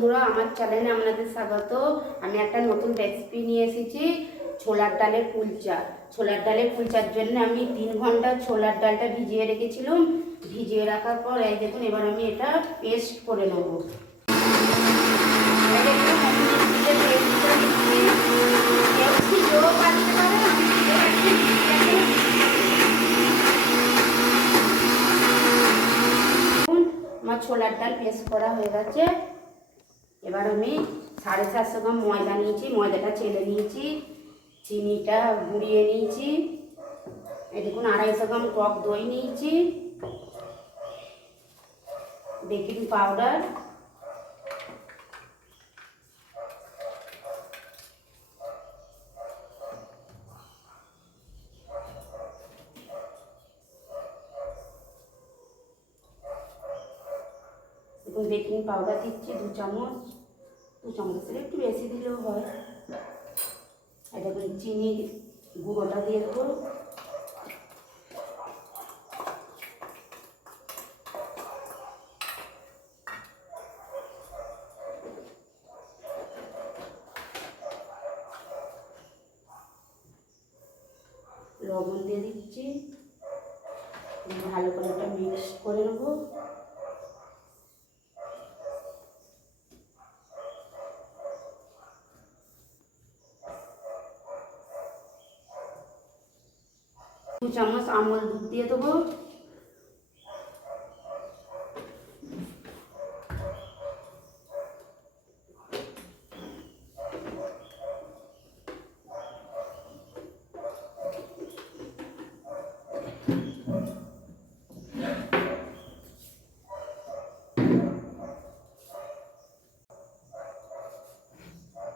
বন্ধুরা, আমার চ্যানেলে আপনাদের স্বাগত। আমি একটা নতুন রেসিপি নিয়ে এসেছি, ছোলার ডালের কুলচা। ছোলার ডালের কুলচার জন্য আমি 3 ঘন্টা ছোলার ডালটা ভিজিয়ে রেখেছিলাম। ভিজিয়ে রাখার পর এই দেখুন, এবার আমি এটা পেস্ট করে নেব। আমার ছোলার ডাল পেস্ট করা হয়ে গেছে। এবার আমি 750 গ্রাম ময়দা নিয়েছি, ময়দাটা চেলে নিয়েছি, চিনিটা গুঁড়িয়ে নিয়েছি, এই দেখুন 250 গ্রাম টক দই নিয়েছি, বেকিং পাউডার, দেখুন বেকিং পাউডার দিচ্ছি 2 চামচ, 2 চামচের একটু বেশি দিলেও হয়। আর দেখুন চিনি গুঁড়োটা দিয়ে দেবো, লবণ দিয়ে দিচ্ছি, ভালো করে এটা মিক্স করে নেবো। দু চামচ আমুল দুধ দিয়ে দেবো,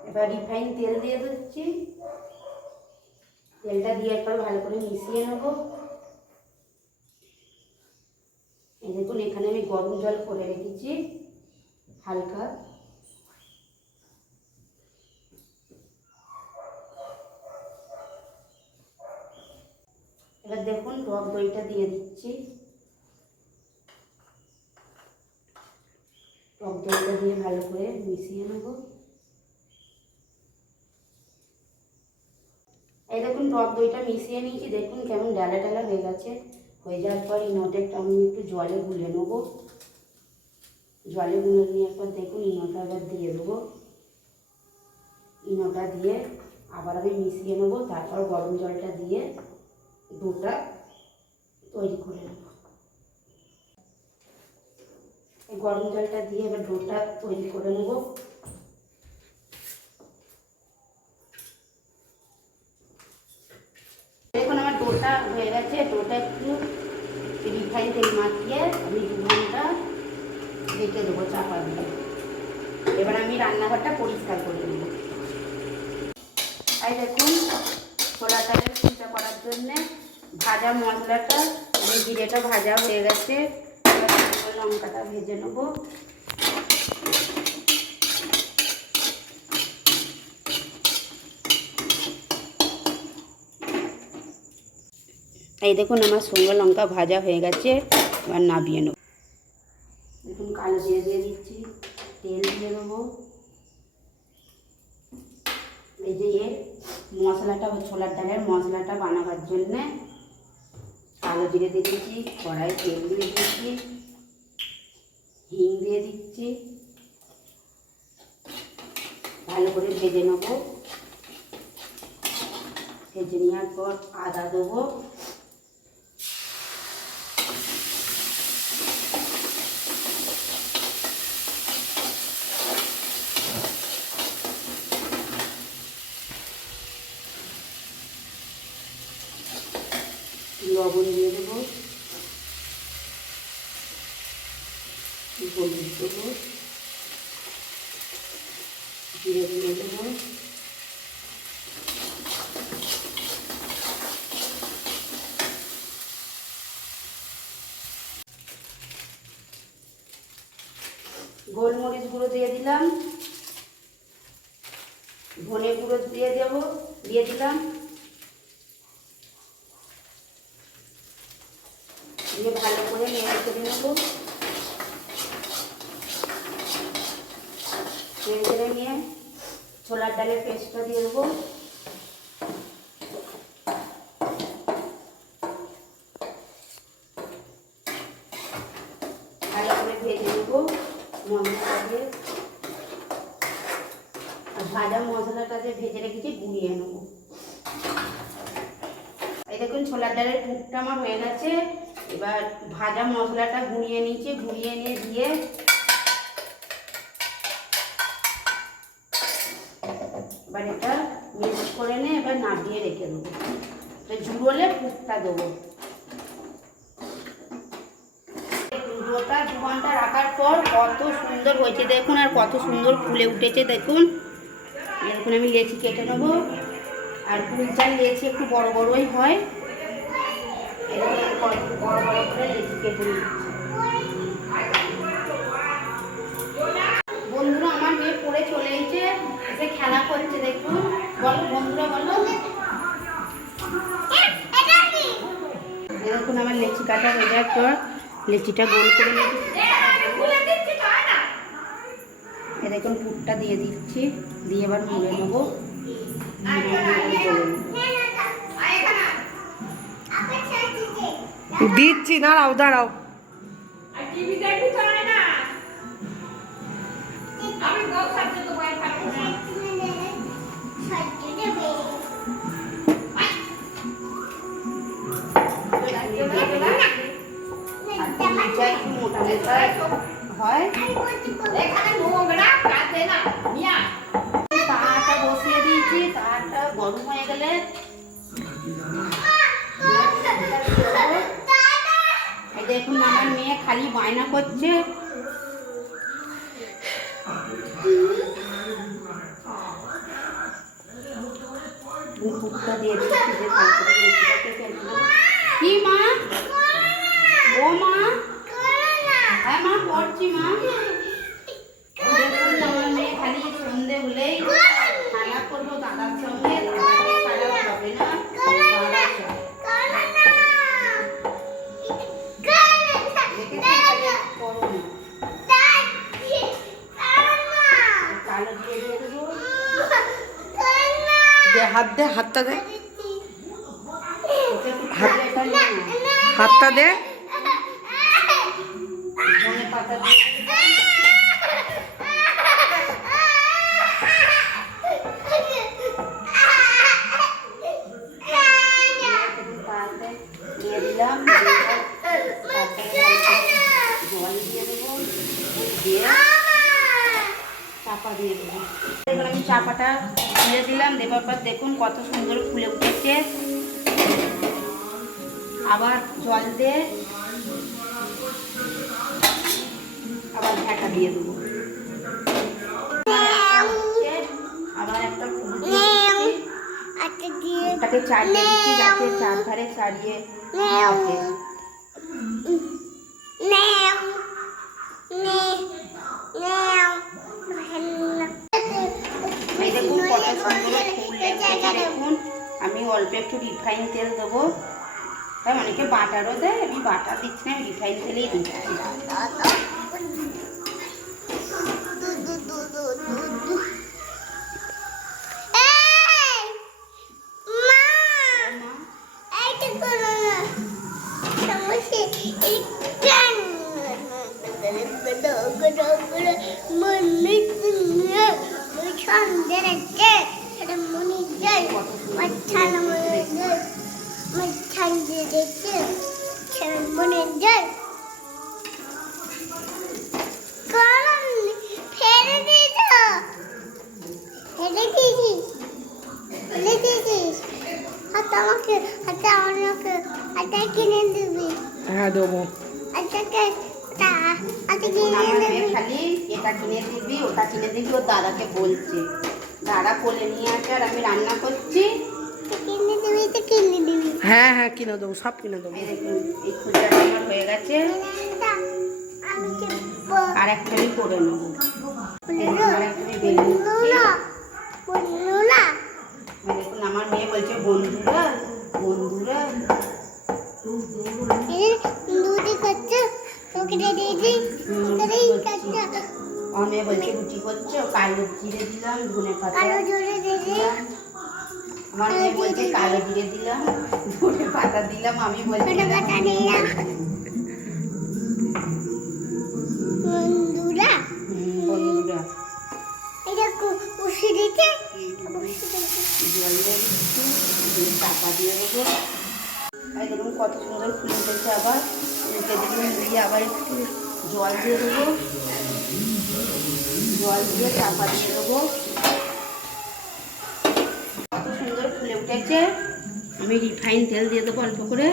এবার রিফাইন তেল দিয়ে দিচ্ছি। তেলটা দিয়ে পর ভালো করে মিশিয়ে নেব। এই দেখুন এখানে আমি গরম জল করে রেখেছি হালকা। এবার দেখুন টক দইটা দিয়ে দিচ্ছি, টক দইটা দিয়ে ভালো করে মিশিয়ে নেব। এই দেখুন টক দইটা মিশিয়ে নিয়েছি, দেখুন কেমন ডালা ডালা হয়ে গেছে। হয়ে যাওয়ার পর ইনোটা আমি একটু জলে গুলে নেব। জলে গুলে নেওয়ার পর দেখুন ইনোটা আবার দিয়ে দেবো। ইনোটা দিয়ে আবার আমি মিশিয়ে নেব, তারপর গরম জলটা দিয়ে ডোটা তৈরি করে নেব। এই গরম জলটা দিয়ে এবার ডোটা তৈরি করে নেব। দেখুন আমার ডোটা হয়ে গেছে। ডোটা একটু রিফাইন তেল মাখিয়ে আমি 2 ঘন্টা রেখে দেবো চাপা দিয়ে। এবার আমি রান্নাঘরটা পরিষ্কার করে নেব। এই দেখুন ছোলা ডালের কুলচা করার জন্যে ভাজা মশলাটা, আমি জিরেটা ভাজা হয়ে গেছে। লঙ্কাটা ভেজে নেব। এই দেখুন আমার শুকনো লঙ্কা ভাজা হয়ে গেছে, এবার নামিয়ে নেব। দেখুন কালো জিরে দিয়ে দিচ্ছি, তেল দিয়ে নেবো। এই যে মশলাটা, ছোলার ডালের মশলাটা বানাবার জন্যে কালো জিরে দিয়ে দিচ্ছি, কড়াই তেল দিয়ে দিচ্ছি, হিং দিয়ে দিচ্ছি, ভালো করে ভেজে নেব। ভেজে নেওয়ার পর আদা দেবো, লবণ দিয়ে দেবো, হলুদ দেবো, জিরে দিয়ে দেবো, গোলমরিচ গুঁড়ো দিয়ে দিলাম, ধনে গুঁড়ো দিয়ে দিলাম, দিয়ে ভালো করে নেড়ে চেড়ে নেব। নেড়ে নিয়ে ছোলার ডালের পেস্টটা দিয়ে দেবো। ভালো করে ভেজে নেবো মশলাটা দিয়ে, আর ভাজা মশলাটা যে ভেজে রেখেছি গুঁড়িয়ে নেবো। এই দেখুন ছোলার ডালের পুরটা আমার হয়ে গেছে। এবার ভাজা মশলাটা গুঁড়িয়ে নিয়েছি, গুঁড়িয়ে নিয়ে দিয়ে এবার এটা মিক্স করে নিয়ে এবার নাড়িয়ে রেখে দেবো। ঝুড়োলে পুরটা দেবো। পুরোটা 2 ঘন্টা রাখার পর কত সুন্দর হয়েছে দেখুন, আর কত সুন্দর ফুলে উঠেছে দেখুন। দেখুন আমি লেচি কেটে নেবো, আর কুলচার লেচি একটু বড় বড়ই হয়, এরকম বড় বড় করে লেচি কেটে নিচ্ছি। বন্ধুরা আমার মেয়ে পড়ে চলে এসেছে, এসে খেলা করছে দেখুন। বলো বন্ধুরা বলো। দেখুন আমার লেচি কাটা হয়ে যাওয়ার পর লেচিটা গোল করে দেখুন পুরটা দিয়ে দিচ্ছি, দিয়ে এবার মুড়ে নেবো। দিচ্ছি, দাঁড়াও দাঁড়াও। হয় তাটা বসিয়ে দিয়েছি, তাটা গরম হয়ে গেলে দেখুন আমার মেয়ে খালি বায়না করছে। দিয়ে দিচ্ছি কি মা? ও মা, হ্যাঁ মা পড়ছি মা। দেখুন আমার মেয়ে খালি সন্ধে হলেই খেলা করবো দাদার সঙ্গে, দাদাকে ছাড়া হবে না। হাত দে, হাতটা দে, হাতটা দে। দিয়ে দিলাম, জল দিয়ে দেবো, দিয়ে চাপা দিয়ে দেবো। এবার আমি চাপাটা খুলে দিলাম, দেবার পর দেখুন কত সুন্দর ফুলে উঠেছে। আবার জল দিয়ে আবার ঢাকা দিয়ে দেবো। আবার একটা ওটাকে চালিয়ে দিচ্ছি যাতে চারধারে ছাড়িয়ে থাকে। দেখুন কত সুন্দর ফুলে উঠেছে দেখুন। আমি অল্প একটু রিফাইন তেল দেবো, তাই অনেকে বাটারও দেয়, আমি বাটার দিচ্ছি না, আমি রিফাইন তেলেই দিচ্ছি। হ্যাঁ দেবো। খালি এটা কিনে দিবি ওটা কিনে দিবি, ওর দাদাকে বলছে। দাদা কোলে নিয়ে আসে আর আমি রান্না করছি। হ্যাঁ হ্যাঁ কিনে দেবো, সব কিনে দেবো। এই খুচরাটা আমার হয়ে গেছে, আর একটা আমি করে নেবো। দেখুন আমার মেয়ে বলছে বন্ধুরা বন্ধুরা। আমার মেয়ে বলছে রুটি করছে। করছে, ও কালো জিরে দিলাম, ধনে পাতা দিলাম। আমার মেয়ে বলছে কালো জিরে দিলাম, ধনে পাতা দিলাম, আমি বলছি বন্ধুরা বন্ধুরা এটা কুশি দিতে জল দিয়ে দিচ্ছি, দিয়ে চাপা দিয়ে দেবো। এই দেখুন কত সুন্দর ফুল উঠেছে, আবার উল্টে দিলাম, দিয়ে আবার একটু জল দিয়ে দেবো, জল দিয়ে চাপা দিয়ে দেবো। কত সুন্দর ফুলে উঠেছে। আমি রিফাইন তেল দিয়ে দেবো অল্প করে।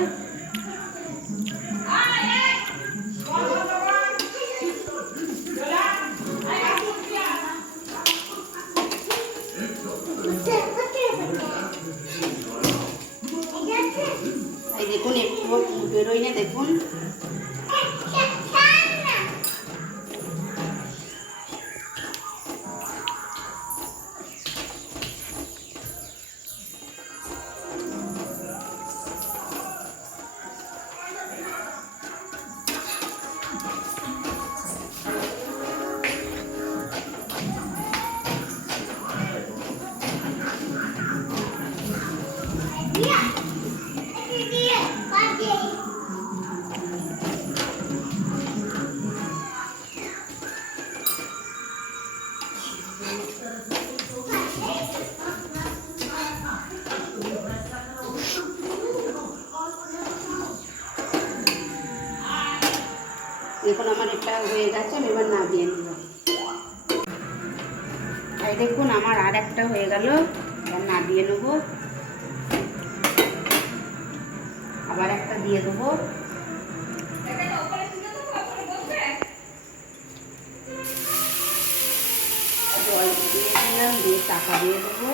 এই দেখুন একটু বেরোয় না, দেখুন দেখুন আমার এটা হয়ে গেছে, আমি এবার নামিয়ে নেব। এই দেখুন আমার আর একটা হয়ে গেল, এবার নামিয়ে নেব। আবার একটা দিয়ে দেবো, জল দিয়ে দিলাম, দিয়ে চাপা দিয়ে দেবো।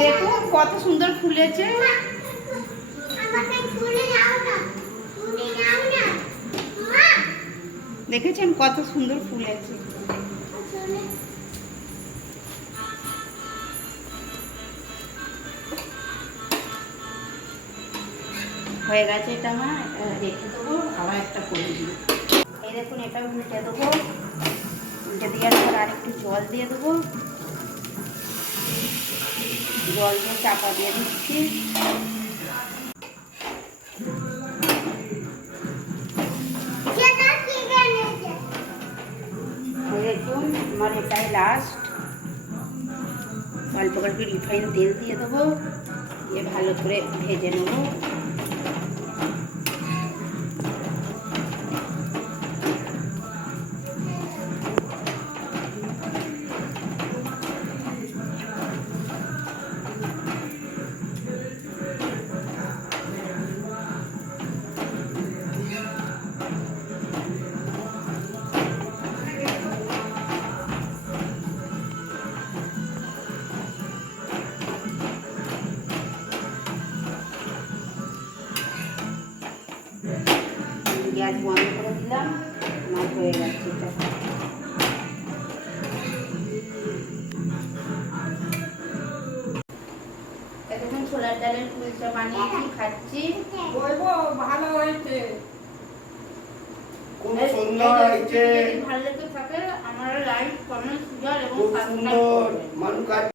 দেখুন কত সুন্দর ফুলেছে। দেখেছেন কত সুন্দর ফুলেছে। হয়ে গেছে এটা আমার, রেখে দেবো, আবার একটা করে দিই। এই দেখুন এটা উল্টে দেবো, উল্টে দেওয়ার পর আর একটু জল দিয়ে দেবো, জল দিয়ে চাপা দিয়ে দিচ্ছি। দেখুন আমার এটাই লাস্ট। অল্প অল্প রিফাইন তেল দিয়ে দেবো, দিয়ে ভালো করে ভেজে নেবো। গ্যাস বন্ধ করে দিলাম, আমার হয়ে গেছে এটা। দেখুন ছোলার ডালের কুলচা বানিয়েছি, খাচ্ছি। বলবো ভালো হয়েছে, খুব সুন্দর হয়েছে, যদি ভালো লেগে থাকে আমার লাইক, কমেন্ট, শেয়ার এবং খুব সাবস্ক্রাইব সুন্দর করবেন। মানুষ